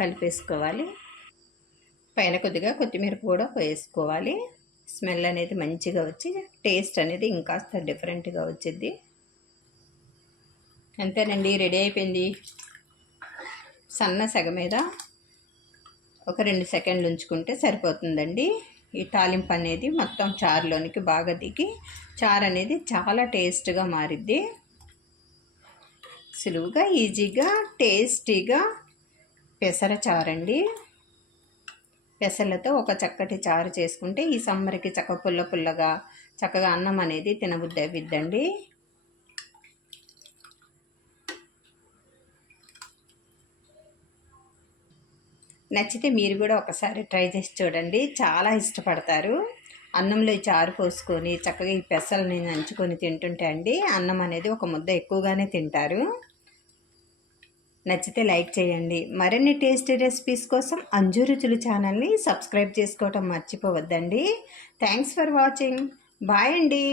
కలిపేసుకోవాలి. పైన కొద్దిగా కొత్తిమీర కూడా వేసుకోవాలి. స్మెల్ అనేది మంచిగా వచ్చి టేస్ట్ అనేది ఇంకాస్త డిఫరెంట్గా వచ్చింది అంతేనండి రెడీ అయిపోయింది. సన్న సెగ మీద ఒక రెండు సెకండ్లు ఉంచుకుంటే సరిపోతుందండి. ఈ తాలింపు అనేది మొత్తం చారులోనికి బాగా దిగి చారు అనేది చాలా టేస్ట్గా మారిద్ది. సులువుగా ఈజీగా టేస్టీగా పెసర చారండి. పెసర్లతో ఒక చక్కటి చారు చేసుకుంటే ఈ సమ్మర్కి చక్క పుల్ల పుల్లగా చక్కగా అన్నం అనేది తినబుద్ధి అవిద్దండి నచ్చితే మీరు కూడా ఒకసారి ట్రై చేసి చూడండి. చాలా ఇష్టపడతారు. అన్నంలో ఈ చారు పోసుకొని చక్కగా ఈ పెసల్ని నంచుకొని తింటుంటే అండి అన్నం అనేది ఒక ముద్ద ఎక్కువగానే తింటారు. నచ్చితే లైక్ చేయండి. మరిన్ని టేస్టీ రెసిపీస్ కోసం అంజు రుచులు ఛానల్ని సబ్స్క్రైబ్ చేసుకోవటం మర్చిపోవద్దండి. Thanks for watching. బాయ్ అండి.